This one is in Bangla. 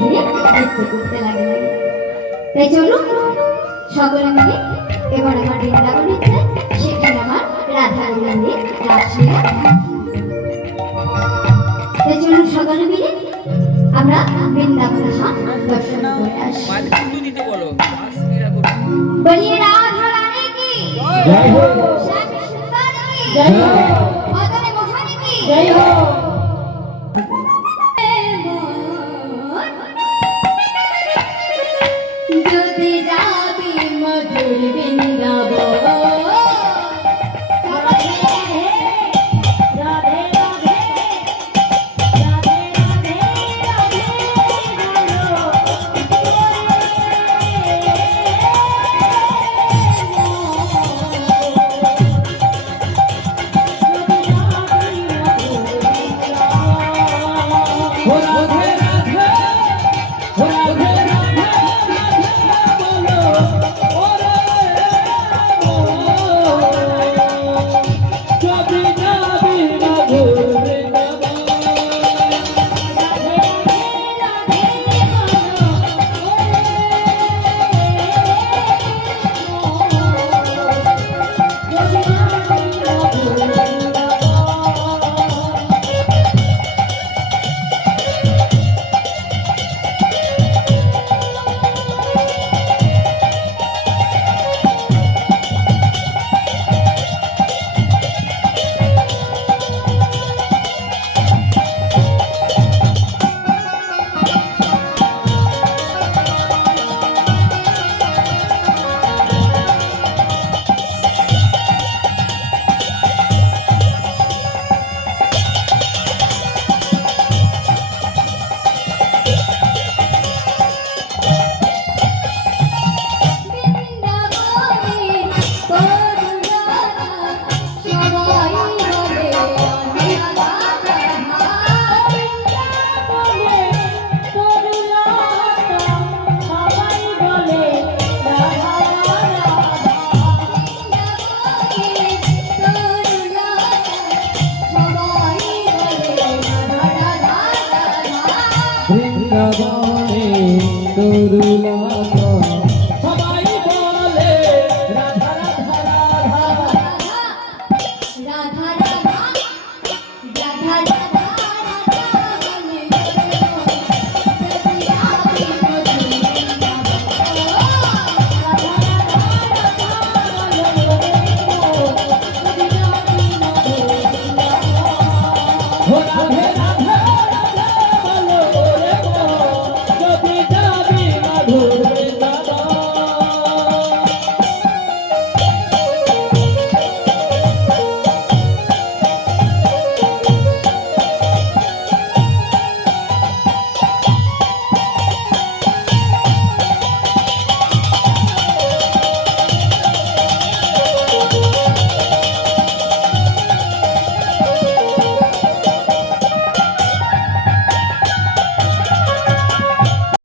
ধীরে নৃত্য করতে লাগলেন। তাই চলুন সকলে মিলে এবার আমার বৃন্দাবন নৃত্য, সেখানে আমার রাধা গোবিন্দের রাসলীলা। তাই চলুন সকলে মিলে আমরা বৃন্দাবন ধাম দর্শন করে আসি। বলিয়ে রাধা রানী কি জয় হো, শ্যাম সুন্দর কি জয় হো, মদন মোহন কি জয় হো। যদি যাবি মধুর বৃন্দাবন বৃন্দাবনে তরুলা